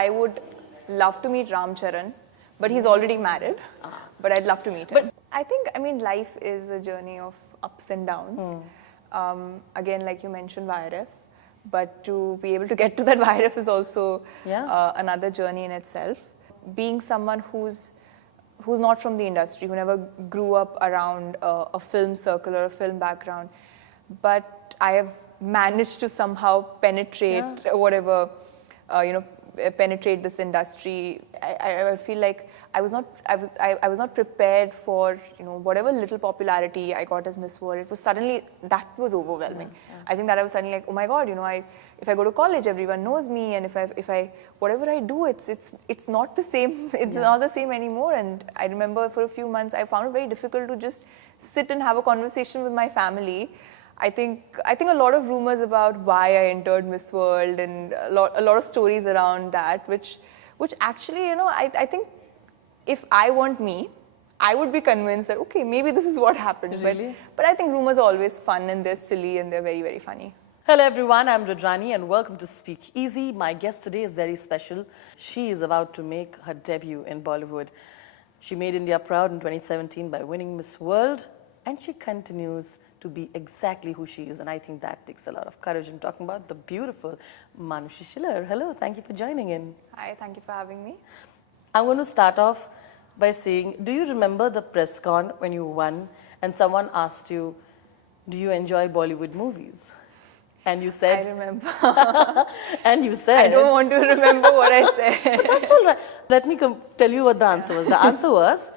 I would love to meet Ram Charan, but he's already married. But I'd love to meet him. But I think, I mean, life is a journey of ups and downs. Again, like you mentioned, YRF. But to be able to get to that YRF is also another journey in itself. Being someone who's not from the industry, who never grew up around a film circle or a film background, but I have managed to somehow penetrate whatever, penetrate this industry. I feel like I was not prepared for whatever little popularity I got as Miss World. It was suddenly, that was overwhelming. I think that I was suddenly like, oh my God, if I go to college, everyone knows me, and if I whatever I do, it's not the same. It's not the same anymore. And I remember for a few months I found it very difficult to just sit and have a conversation with my family. I think a lot of rumors about why I entered Miss World and a lot of stories around that, which actually, I think if I weren't me, I would be convinced that, okay, maybe this is what happened. Really? But I think rumors are always fun, and they're silly, and they're very, very funny. Hello everyone, I'm Rudrani and welcome to Speak Easy. My guest today is very special. She is about to make her debut in Bollywood. She made India proud in 2017 by winning Miss World, and she continues to be exactly who she is, and I think that takes a lot of courage in talking about the beautiful Manushi Schiller. Hello, thank you for joining in. Hi, thank you for having me. I'm going to start off by saying, do you remember the press con when you won and someone asked you, do you enjoy Bollywood movies? And you said... I remember. And you said... I don't want to remember what I said. But that's all right. Let me tell you what the answer was. The answer was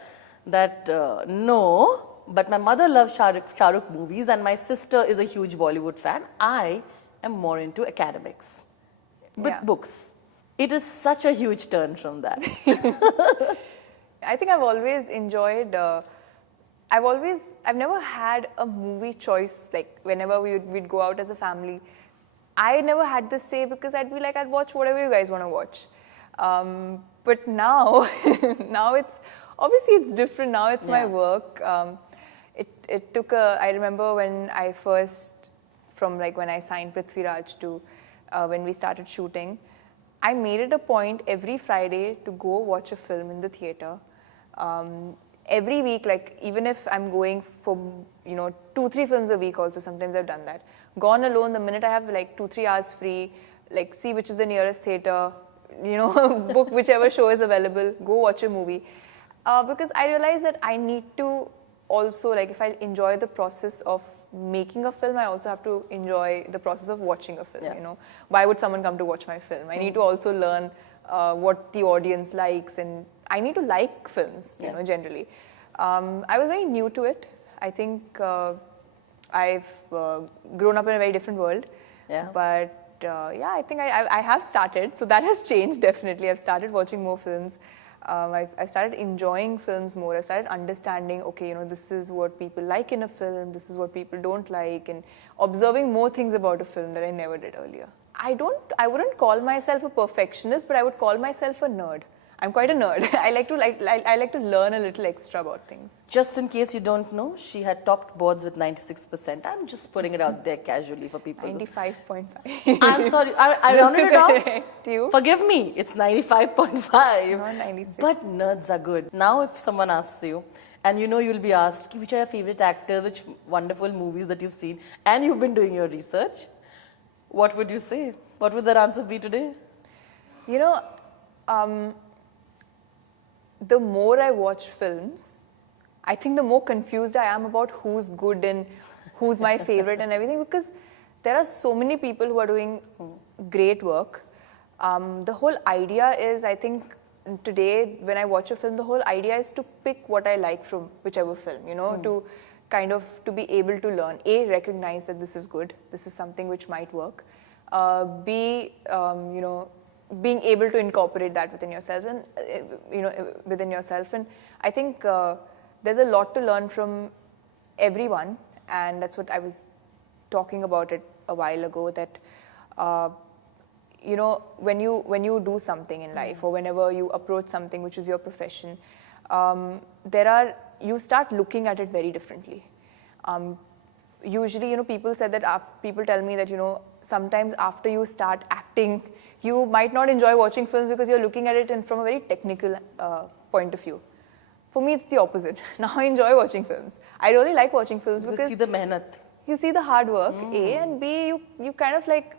that no, but my mother loves Shah Rukh movies and my sister is a huge Bollywood fan. I am more into academics, with books. It is such a huge turn from that. I think I've always enjoyed, I've never had a movie choice, like whenever we'd go out as a family. I never had this say because I'd be like, I'd watch whatever you guys want to watch. But now, obviously it's different now, it's my work. It took I remember when I first, from like when I signed Prithvi Raj to when we started shooting, I made it a point every Friday to go watch a film in the theatre. Every week, like even if I'm going for 2-3 films a week also, sometimes I've done that. Gone alone, the minute I have like 2-3 hours free, like see which is the nearest theatre, book whichever show is available, go watch a movie. Because I realized that I need to also, like if I enjoy the process of making a film, I also have to enjoy the process of watching a film, Why would someone come to watch my film? I need to also learn what the audience likes, and I need to like films, generally. I was very new to it. I think I've grown up in a very different world. But I think I have started, so that has changed definitely. I've started watching more films. I've started enjoying films more. I started understanding, okay, this is what people like in a film, this is what people don't like, and observing more things about a film that I never did earlier. I wouldn't call myself a perfectionist, but I would call myself a nerd. I'm quite a nerd. I like to learn a little extra about things. Just in case you don't know, she had topped boards with 96%. I'm just putting it out there casually for people. 95.5. I'm sorry, I rounded it off. You. Forgive me, it's 95.5. Not 96. But nerds are good. Now if someone asks you, and you'll be asked, which are your favorite actors, which wonderful movies that you've seen, and you've been doing your research, what would you say? What would that answer be today? The more I watch films, I think the more confused I am about who's good and who's my favorite and everything, because there are so many people who are doing great work. The whole idea is, I think today when I watch a film, the whole idea is to pick what I like from whichever film, to kind of to be able to learn. A, recognize that this is good, this is something which might work. B, being able to incorporate that within yourself and within yourself. And I think there's a lot to learn from everyone, and that's what I was talking about it a while ago, that when you do something in life, or whenever you approach something which is your profession, you start looking at it very differently. usually, people said that people tell me that, sometimes after you start acting, you might not enjoy watching films because you're looking at it from a very technical point of view. For me, it's the opposite. Now I enjoy watching films. I really like watching films because see the mehnat. You see the hard work, A, and B, you kind of like,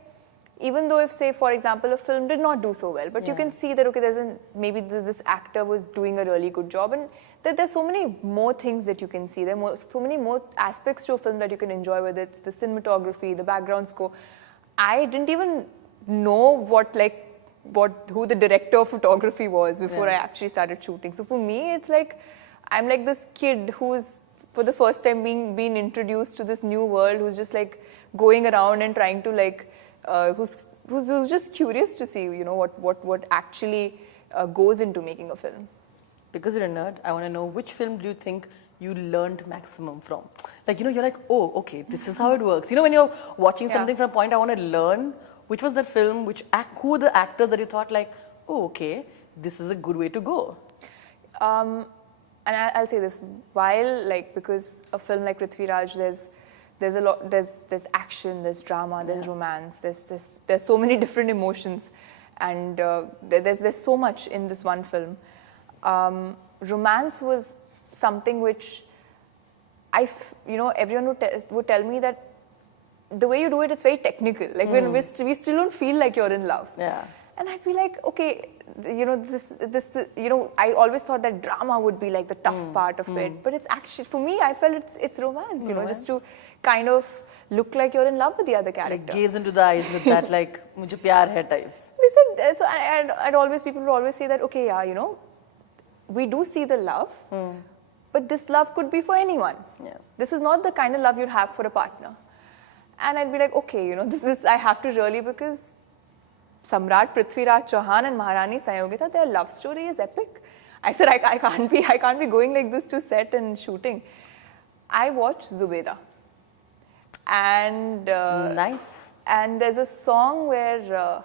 even though if, say, for example, a film did not do so well, but you can see that, okay, maybe this actor was doing a really good job, and that there's so many more things that you can see. There are so many more aspects to a film that you can enjoy, whether it's the cinematography, the background score. I didn't even know who the director of photography was before I actually started shooting. So for me, it's like, I'm like this kid who's for the first time being introduced to this new world, who's just like going around and trying to like, who's just curious to see, what actually goes into making a film. Because you're a nerd, I want to know, which film do you think you learned maximum from? Like, you're like, oh, okay, this is how it works. When you're watching something from a point, I want to learn, which was that film, who were the actors that you thought like, oh, okay, this is a good way to go? And I'll say this, because a film like Prithvi Raj, there's a lot, there's action, there's drama, there's romance, there's so many different emotions, and there's so much in this one film. Romance was something which everyone would tell me that the way you do it, it's very technical. Like we still don't feel like you're in love. Yeah. And I'd be like, okay, I always thought that drama would be like the tough part of it, but it's actually, for me, I felt it's romance, just to kind of look like you're in love with the other character. Like gaze into the eyes with that, like, mujhe pyar hai types. They said, so people would always say that, okay, yeah, we do see the love, but this love could be for anyone. Yeah. This is not the kind of love you'd have for a partner. And I'd be like, okay, this I have to really, because Samrat Prithvi Raj Chauhan and Maharani Sanyogita, their love story is epic. I said, I can't be going like this to set and shooting. I watched Zubeda. And nice. And there's a song where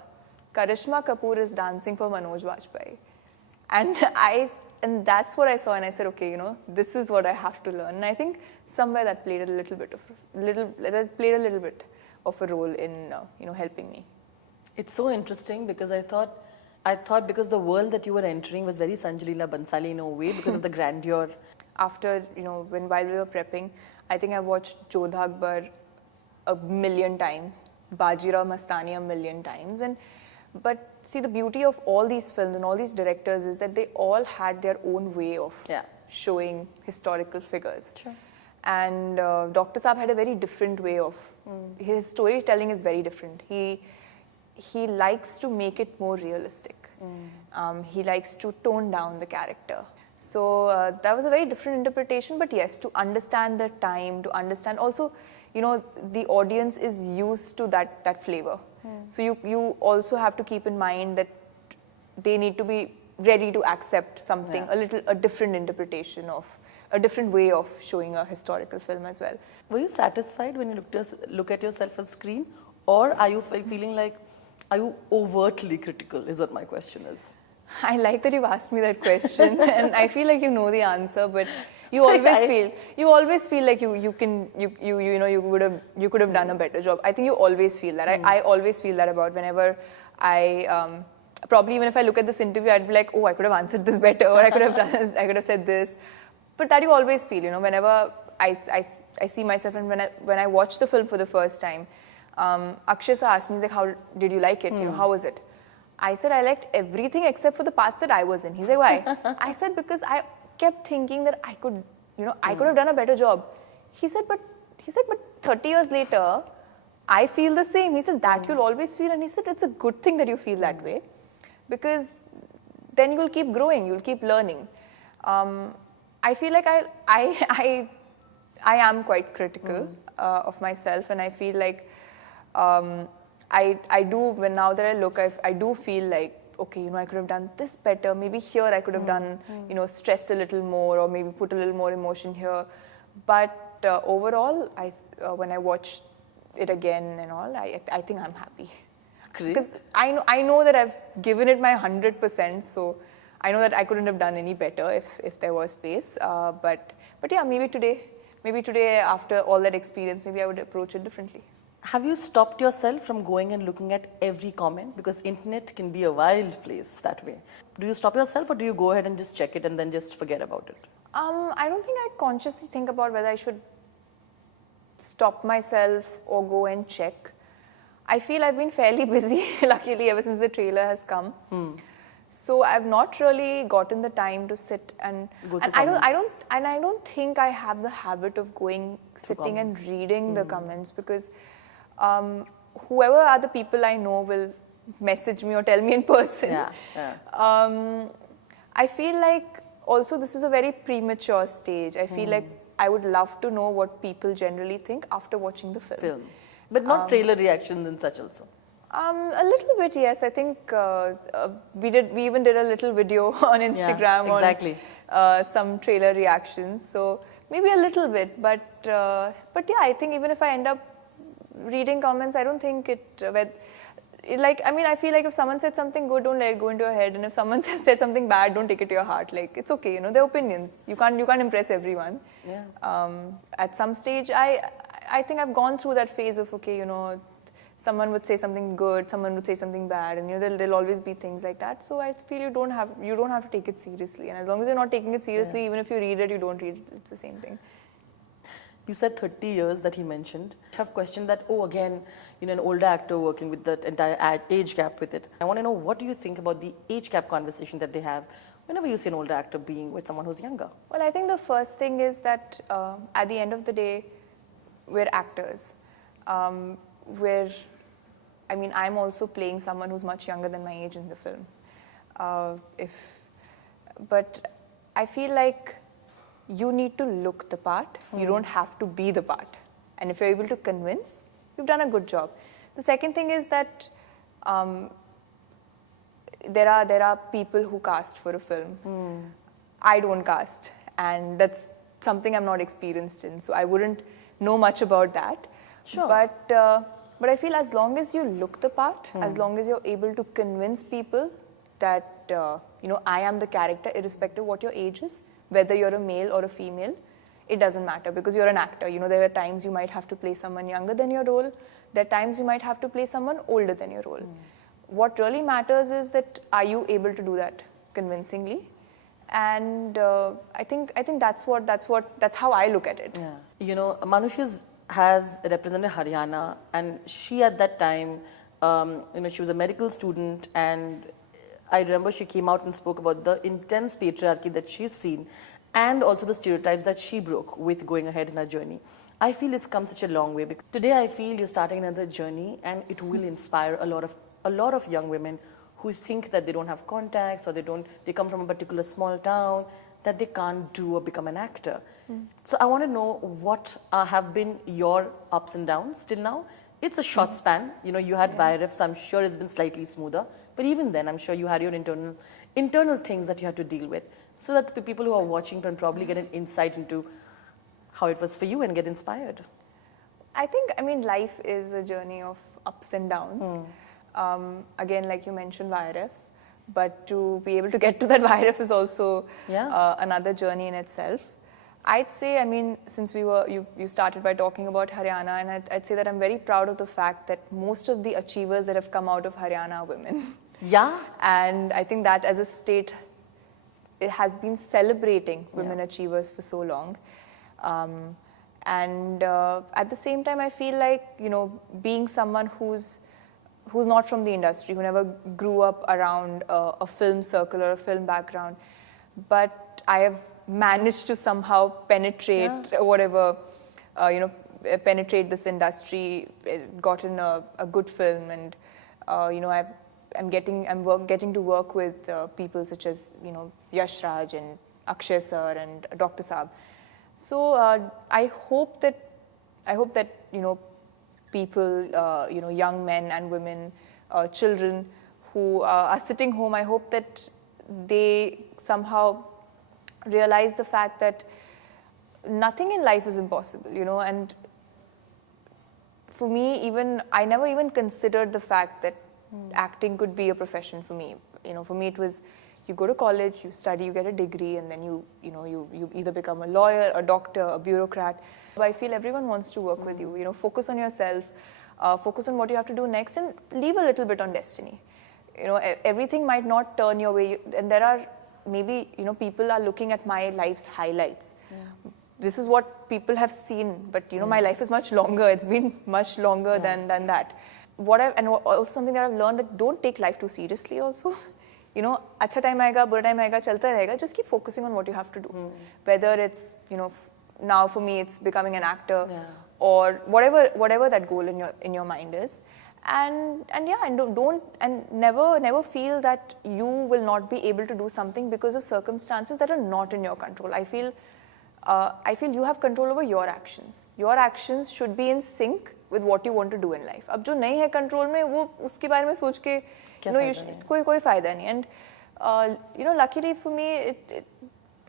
Karishma Kapoor is dancing for Manoj Bajpayee. And that's what I saw, and I said, okay, this is what I have to learn. And I think somewhere that played a little bit of a role in helping me. It's so interesting because I thought because the world that you were entering was very Sanjay Leela Bhansali in a way because of the grandeur. After, while we were prepping, I think I watched Jodha Akbar 1,000,000 times, Bajirao Mastani 1,000,000 times. But see, the beauty of all these films and all these directors is that they all had their own way of showing historical figures. Sure. And Dr. Saab had a very different way of, his storytelling is very different. He likes to make it more realistic. He likes to tone down the character. So that was a very different interpretation, but yes, to understand the time, to understand also, the audience is used to that flavor. So you also have to keep in mind that they need to be ready to accept something, a different interpretation of, a different way of showing a historical film as well. Were you satisfied when you look at yourself on screen, or are you feeling like, are you overtly critical, is what my question is? I like that you've asked me that question, and I feel like you know the answer, but you always feel like you could have done a better job. I think you always feel that. I always feel that about whenever I probably even if I look at this interview, I'd be like, oh, I could have answered this better, or I could have said this. But that you always feel, whenever I see myself, and when I watch the film for the first time, Akshay sir asked me, he's like, how did you like it? How was it? I said, I liked everything except for the parts that I was in. He's like, why? I said, because I kept thinking that I could have done a better job. He said, but 30 years later, I feel the same. He said, that you'll always feel. And he said, it's a good thing that you feel that way, because then you'll keep growing, you'll keep learning. I feel like I am quite critical of myself, and I feel like I do, now that I look, I do feel like, okay, I could have done this better. Maybe here I could have done, stressed a little more, or maybe put a little more emotion here. But overall, when I watched it again and all, I think I'm happy. Because I know that I've given it my 100%, so I know that I couldn't have done any better if there was space. But yeah, maybe today maybe today, after all that experience, maybe I would approach it differently. Have you stopped yourself from going and looking at every comment? Because internet can be a wild place that way. Do you stop yourself or do you go ahead and just check it and then just forget about it? I don't think I consciously think about whether I should stop myself or go and check. I feel I've been fairly busy, luckily, ever since the trailer has come. So I've not really gotten the time to sit and Go to I comments. don't think I have the habit of going, sitting and reading the comments, because whoever are the people I know will message me or tell me in person. I feel like also this is a very premature stage. I feel like I would love to know what people generally think after watching the film. But not trailer reactions and such also. A little bit, yes. I think we even did a little video on Instagram exactly. on some trailer reactions. So maybe a little bit, but yeah, I think even if I end up reading comments, I don't think I feel like if someone said something good, don't let it go into your head, and if someone said something bad, don't take it to your heart. Like, it's okay, they're opinions. You can't impress everyone. Yeah. At some stage, I think I've gone through that phase of, okay, someone would say something good, someone would say something bad, and there'll always be things like that. So I feel you don't have to take it seriously, and as long as you're not taking it seriously, even if you read it, you don't read it, it's the same thing. You said 30 years that he mentioned. I have questioned that, again, an older actor working with that entire age gap with it. I want to know, what do you think about the age gap conversation that they have whenever you see an older actor being with someone who's younger? Well, I think the first thing is that at the end of the day, we're actors. I'm also playing someone who's much younger than my age in the film. But I feel like you need to look the part. You don't have to be the part. And if you're able to convince, you've done a good job. The second thing is that there are people who cast for a film. I don't cast, and that's something I'm not experienced in. So I wouldn't know much about that. Sure. But I feel as long as you look the part, as long as you're able to convince people that I am the character, irrespective of what your age is, whether you're a male or a female, it doesn't matter, because you're an actor. There are times you might have to play someone younger than your role. There are times you might have to play someone older than your role. What really matters is that, are you able to do that convincingly? And I think that's how I look at it. Yeah. Manushi has represented Haryana, and she at that time, she was a medical student, and I remember she came out and spoke about the intense patriarchy that she's seen, and also the stereotypes that she broke with going ahead in her journey. I feel it's come such a long way, because today I feel you're starting another journey, and it will inspire a lot of young women who think that they don't have contacts, or they come from a particular small town, that they can't do or become an actor. So I want to know what have been your ups and downs till now. It's a short span. You had VIRF, so I'm sure it's been slightly smoother. But even then, I'm sure you had your internal things that you had to deal with, so that the people who are watching can probably get an insight into how it was for you and get inspired. I think, life is a journey of ups and downs. Again, like you mentioned, VIRF. But to be able to get to that VIRF is also another journey in itself. I'd say, since you started by talking about Haryana, and I'd say that I'm very proud of the fact that most of the achievers that have come out of Haryana are women. Yeah. And I think that as a state, it has been celebrating women achievers for so long. And at the same time, I feel like, being someone who's not from the industry, who never grew up around a film circle or a film background, but I have managed to somehow penetrate penetrate this industry, gotten a good film, and I'm getting to work with people such as Yash Raj and Akshay Sir and Dr. Saab. So I hope that people, young men and women, children who are sitting home, I hope that they somehow realize the fact that nothing in life is impossible, and for me, I never even considered the fact that acting could be a profession for me. For me, it was, You go to college, you study, you get a degree, and then you either become a lawyer, a doctor, a bureaucrat. I feel everyone wants to work with you. You know, focus on yourself, focus on what you have to do next, and leave a little bit on destiny. You know, everything might not turn your way, and there are maybe, you know, people are looking at my life's highlights. This is what people have seen, but you know, my life is much longer. It's been much longer than that. And also something that I've learned, that don't take life too seriously also. You know, acha time aayega, bura time aayega, chalta rahega. Just keep focusing on what you have to do. Whether it's, you know, now for me it's becoming an actor, or whatever that goal in your mind is. And don't never feel that you will not be able to do something because of circumstances that are not in your control. I feel you have control over your actions. Your actions should be in sync with what you want to do in life. अब जो नहीं है control में, वो उसके बारे में सोच के कोई फायदा नहीं. And you know, luckily for me,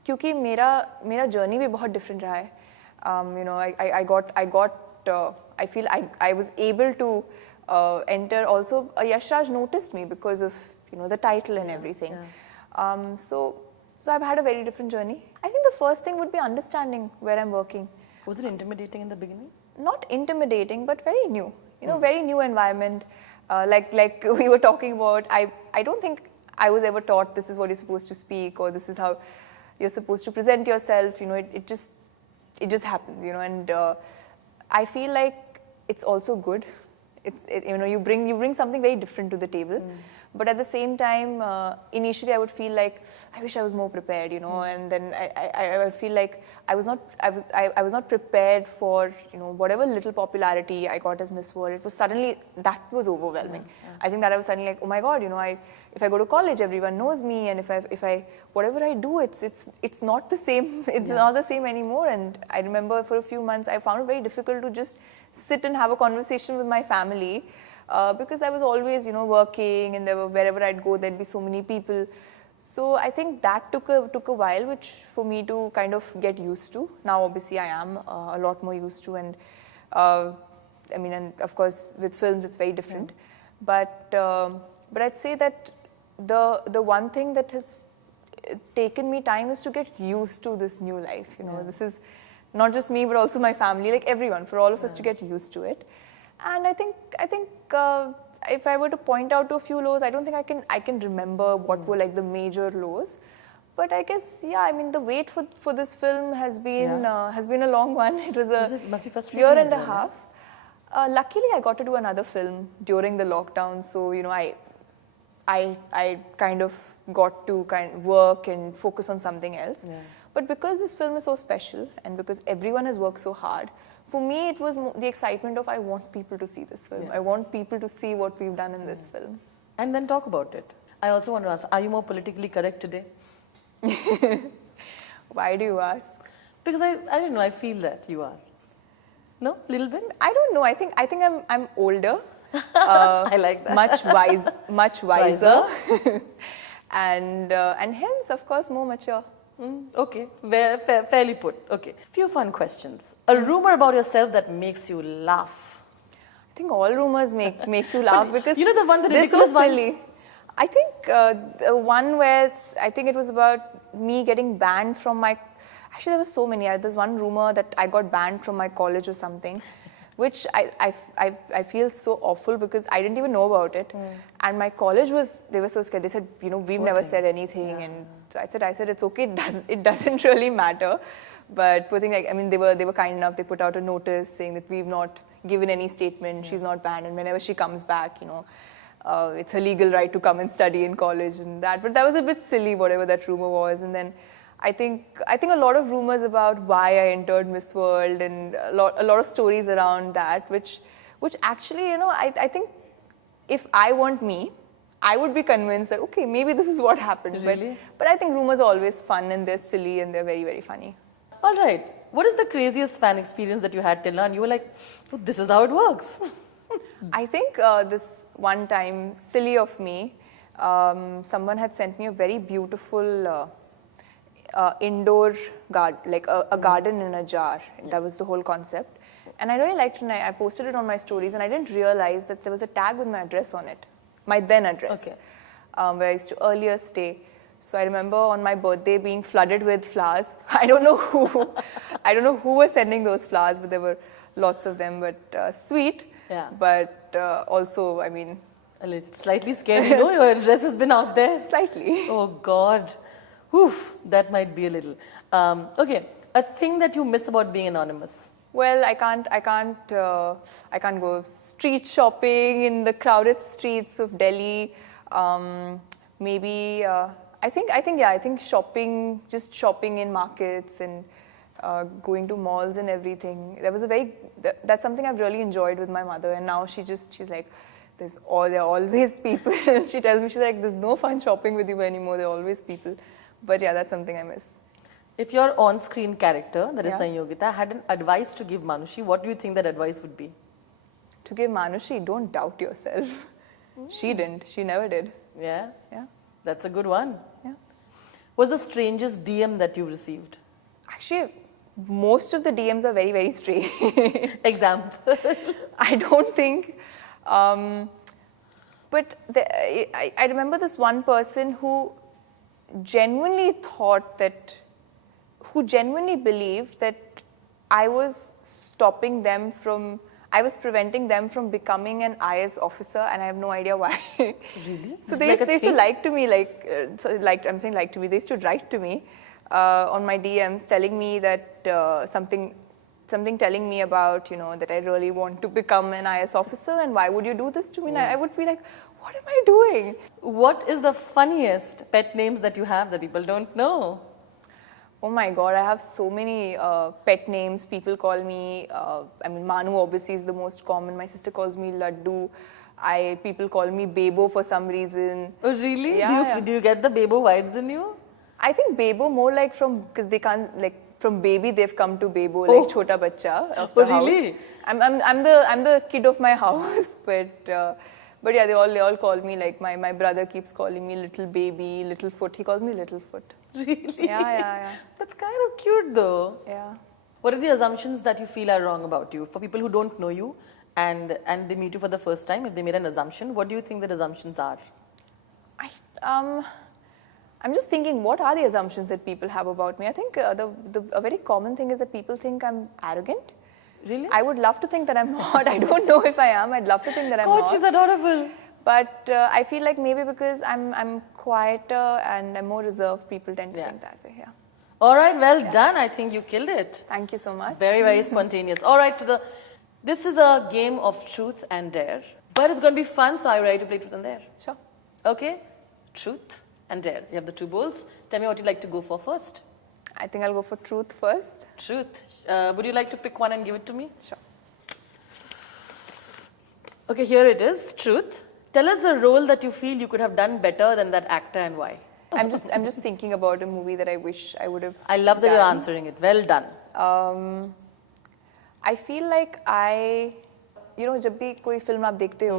क्योंकि मेरा journey भी बहुत different रहा है. You know, I feel I was able to enter also. Yash Raj noticed me because of, you know, the title and everything. So I've had a very different journey. I think the first thing would be understanding where I'm working. Was it intimidating in the beginning? Not intimidating, but very new. You know, very new environment. Like we were talking about, I don't think I was ever taught this is what you're supposed to speak, or this is how you're supposed to present yourself. You know, it just happens. You know, and I feel like it's also good. You know, you bring something very different to the table. But at the same time, initially I would feel like I wish I was more prepared, you know, and then I would feel like I was not prepared for, you know, whatever little popularity I got as Miss World. It was suddenly, that was overwhelming. I think that I was suddenly like, oh my God, you know, if I go to college, everyone knows me, and if I whatever I do, it's not the same. It's not the same anymore. And I remember for a few months I found it very difficult to just sit and have a conversation with my family. Because I was always, you know, working, and wherever I'd go, there'd be so many people. So I think that took a while, which for me to kind of get used to. Now, obviously, I am a lot more used to, and I mean, and of course, with films, it's very different. But I'd say that the one thing that has taken me time is to get used to this new life. You know, this is not just me, but also my family, like everyone, for all of us to get used to it. And I think if I were to point out to a few lows, I don't think I can remember what were like the major lows. But I guess, yeah, I mean, the wait for this film has been a long one. It was must be a frustrating year and as a well, half. Luckily, I got to do another film during the lockdown, so you know, I kind of got to work and focus on something else. But because this film is so special, and because everyone has worked so hard, for me, it was the excitement of I want people to see this film. I want people to see what we've done in this film. And then talk about it. I also want to ask, are you more politically correct today? Why do you ask? Because I don't know, I feel that you are. No? Little bit? I don't know. I think I'm older. I like that. Much wiser. and hence, of course, more mature. Okay, fairly put. Okay, few fun questions. A rumor about yourself that makes you laugh. I think all rumors make you laugh because you know the one, the they're so ridiculous silly. Ones? I think the one where I think it was about me getting banned from my. Actually, there were so many. There's one rumor that I got banned from my college or something, which I feel so awful because I didn't even know about it. And my college they were so scared. They said, you know, we've never said anything. And so I said, it's okay, it doesn't really matter. But poor thing, like, I mean, they were kind enough. They put out a notice saying that we've not given any statement. She's not banned. And whenever she comes back, you know, it's her legal right to come and study in college and that. But that was a bit silly, whatever that rumor was. And then I think a lot of rumors about why I entered Miss World and a lot of stories around that, which actually, you know, I think if I want me, I would be convinced that, okay, maybe this is what happened. Really? But I think rumors are always fun, and they're silly, and they're very, very funny. All right. What is the craziest fan experience that you had till now? And you were like, oh, this is how it works. I think this one time, silly of me, someone had sent me a very beautiful indoor garden, like a garden in a jar. That was the whole concept. And I really liked it, and I posted it on my stories, and I didn't realize that there was a tag with my address on it, my then address, where I used to earlier stay. So I remember on my birthday being flooded with flowers. I don't know who was sending those flowers, but there were lots of them. But sweet. Yeah. But also, I mean, A little slightly scared. You know, your address has been out there. slightly. Oh God. Oof, that might be a little. Okay, a thing that you miss about being anonymous. Well, I can't go street shopping in the crowded streets of Delhi. Maybe I think shopping, just shopping in markets and going to malls and everything. That's something I've really enjoyed with my mother. And now she's like, there are always people. She tells me, she's like, there's no fun shopping with you anymore. There are always people. But yeah, that's something I miss. If your on-screen character, that is Yeah. Sanyogita, had an advice to give Manushi, what do you think that advice would be? To give Manushi, don't doubt yourself. She didn't. She never did. Yeah, Yeah. that's a good one. Yeah. What's the strangest DM that you've received? Actually, most of the DMs are very, very strange. Example. I don't think. But I remember this one person who genuinely believed that I was preventing them from becoming an IS officer, and I have no idea why. Really? So This they is like a used to thing? like to me, they used to write to me on my DMs telling me that something telling me about, that I really want to become an IS officer, and why would you do this to me? And I would be like, what am I doing? What is the funniest pet names that you have that people don't know? Oh my God, I have so many pet names. People call me, Manu obviously is the most common. My sister calls me Laddu. People call me Bebo for some reason. Oh, really? Yeah, Do you get the Bebo vibes in you? I think Bebo more like because they can't, from baby they've come to Bebo, Oh. like chota bacha of Oh, the house. really? I'm the kid of my house, but yeah, they all call me, like my brother keeps calling me little baby, little foot. He calls me little foot. Really? Yeah. That's kind of cute though. Yeah. What are the assumptions that you feel are wrong about you? For people who don't know you and they meet you for the first time, if they made an assumption, what do you think the assumptions are? I'm just thinking, what are the assumptions that people have about me? I think a very common thing is that people think I'm arrogant. Really? I would love to think that I'm not. I don't know if I am. I'd love to think that I'm God, not. she's adorable. But I feel like maybe because I'm quieter and I'm more reserved, people tend to Yeah. think that way. Yeah. All right, well done. I think you killed it. Thank you so much. Very, very spontaneous. All right, this is a game of truth and dare, but it's going to be fun, so are you ready to play truth and dare? Sure. Okay, truth and dare. You have the two bowls. Tell me what you'd like to go for first. I think I'll go for truth first. Truth. Would you like to pick one and give it to me? Sure. Okay, here it is. Truth. Tell us a role that you feel you could have done better than that actor and why. I'm just thinking about a movie that I wish I would have. I love that you're done. answering it. Well done. I feel like जब भी कोई film आप देखते हो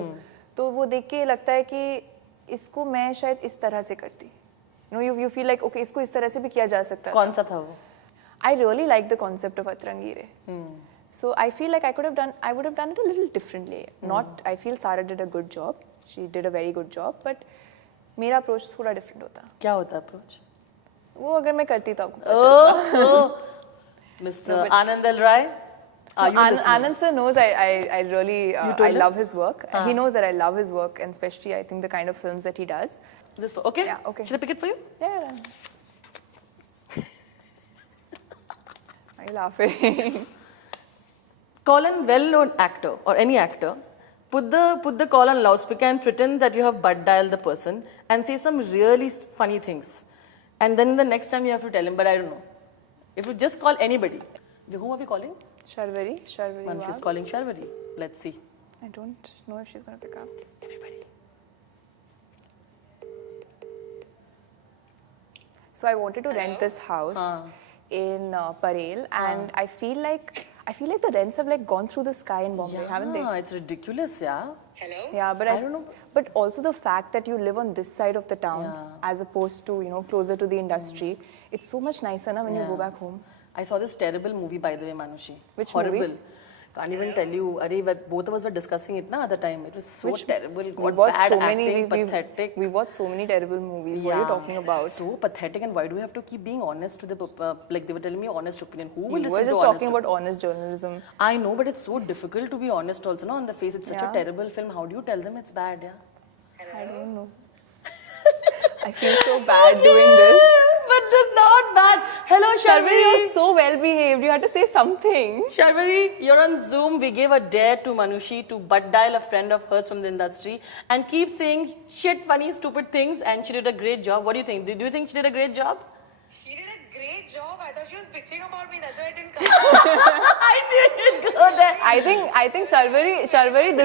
तो वो देख के लगता है कि इसको मैं शायद इस तरह से करती. You feel like okay, इसको इस तरह से भी किया जा सकता है. कौन सा था वो? I really like the concept of Atrangire. So I feel like I would have done it a little differently. I feel Sara did a good job. She did a very good job, but मेरा approach थोड़ा different होता. क्या होता approach? वो अगर मैं करती तो आपको पता चलता. Oh, Mr. Anand L. Rai. Are you listening? Anand sir knows I really You told I him? love his work. And he knows that I love his work, and especially I think the kind of films that he does. Okay? Yeah, okay. Should I pick it for you? Yeah. Are you laughing? Call a well-known actor or any actor. Put the call on loudspeaker and pretend that you have butt dialed the person and say some really funny things. And then the next time you have to tell him, but I don't know. If you just call anybody. Whom are we calling? Sharvari Manushi is Wag. calling Sharvari. Let's see. I don't know if she's going to pick up. Everybody. So I wanted to rent this house in Parel, and I feel like the rents have like gone through the sky in Bombay, haven't they? Yeah, it's ridiculous, yeah. Yeah, but I don't know. But also the fact that you live on this side of the town, Yeah. as opposed to closer to the industry, it's so much nicer now when you go Yeah. back home. I saw this terrible movie, by the way, Manushi. Which Horrible. movie? Can't even tell you. Both of us were discussing it na at the time. It was so terrible. We Got watched bad so many. acting, pathetic. We watched so many terrible movies. What are you talking about? So pathetic. And why do we have to keep being honest to the like they were telling me honest opinion. Who will We listen were to just honest talking about honest journalism. I know, but it's so difficult to be honest also, no? On the face, it's such a Yeah. terrible film. How do you tell them it's bad, yeah? I don't know. I feel so bad doing this. But it's not bad. Hello, Sharvari, Sharvari. you're so well behaved. You had to say something. Sharvari, you're on Zoom. We gave a dare to Manushi to butt dial a friend of hers from the industry and keep saying shit, funny, stupid things, and she did a great job. What do you think? Do you think she did a great job? She did a great job. I thought she was bitching about me. That's why I didn't come. I didn't go there. I think Sharvari,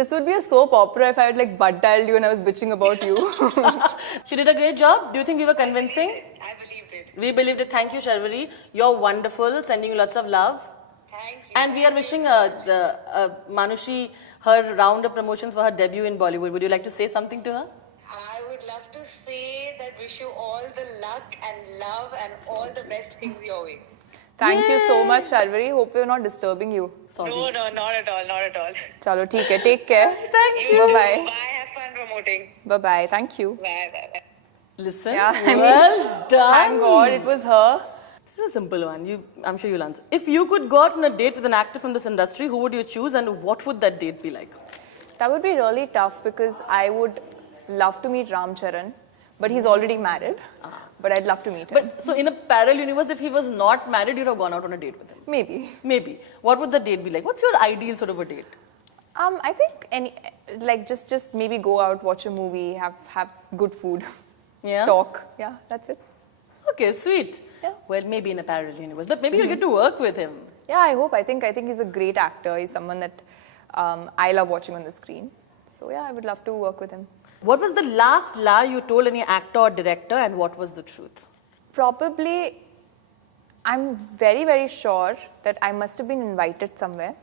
this would be a soap opera if I had like butt dialed you and I was bitching about you. She did a great job. Do you think we were convincing? I believed it. We believed it. Thank you, Sharvari. You're wonderful. Sending you lots of love. Thank you. And we are wishing Manushi her round of promotions for her debut in Bollywood. Would you like to say something to her? I would love to say that wish you all the luck and love and all the best things your way. Thank you so much, Sharvari. Hope we're not disturbing you. Sorry. No, not at all, not at all. Chalo, theek hai. Take care. Thank You Bye too. bye. Bye, have fun promoting. Bye bye. Thank you. Bye, bye, bye. Listen. Yeah, I mean, well done. Thank God it was her. This is a simple one. I'm sure you'll answer. If you could go out on a date with an actor from this industry, who would you choose and what would that date be like? That would be really tough because I would love to meet Ram Charan, but he's already married. But I'd love to meet him. But so in a parallel universe, if he was not married, you'd have gone out on a date with him. Maybe. Maybe. What would the date be like? What's your ideal sort of a date? I think just maybe go out, watch a movie, have good food, Yeah. talk. Yeah, that's it. Okay, sweet. Yeah. Well, maybe in a parallel universe, but maybe you'll get to work with him. Yeah, I hope. I think he's a great actor. He's someone that I love watching on the screen. So yeah, I would love to work with him. What was the last lie you told any actor or director, and what was the truth? Probably, I'm very, very sure that I must have been invited somewhere.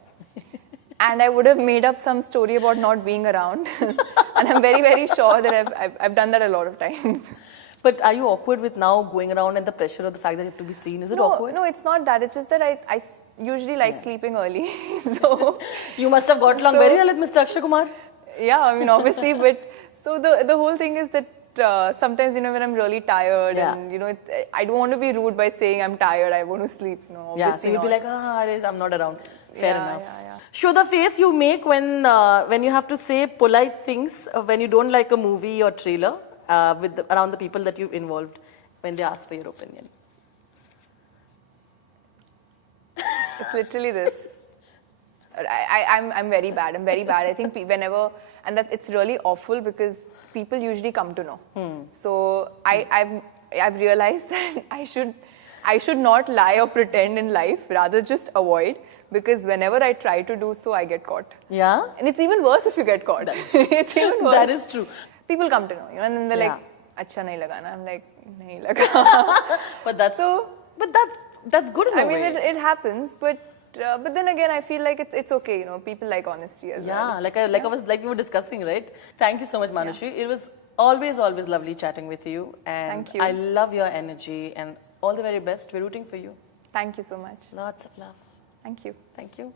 And I would have made up some story about not being around. And I'm very, very sure that I've done that a lot of times. But are you awkward with now going around and the pressure of the fact that you have to be seen? Is it awkward? No, it's not that. It's just that I usually like sleeping early. So, You must have got along very well with Mr. Akshay Kumar. yeah, I mean, obviously, but so the whole thing is that sometimes, when I'm really tired Yeah. and, I don't want to be rude by saying I'm tired, I want to sleep. No, Yeah, so obviously you'd be not. like, I'm not around. Fair Yeah, enough. yeah, yeah. Show the face you make when you have to say polite things when you don't like a movie or trailer around the people that you've involved when they ask for your opinion. It's literally this. I'm very bad. I'm very bad. I think and that it's really awful because people usually come to know. So I've realized that I should not lie or pretend in life, rather just avoid, because whenever I try to do so, I get caught. Yeah? And it's even worse if you get caught. It's even worse. That is true. People come to know, and then they're Yeah. like, "Acha nahi laga na." I'm like, "Nahi laga." But that's good in a I mean, way. it happens, but then again, I feel like it's okay. People like honesty as well. Yeah, like we were discussing, right? Thank you so much, Manushi. It was always lovely chatting with you. And Thank you. I love your energy and all the very best. We're rooting for you. Thank you so much. Lots of love. Thank you. Thank you.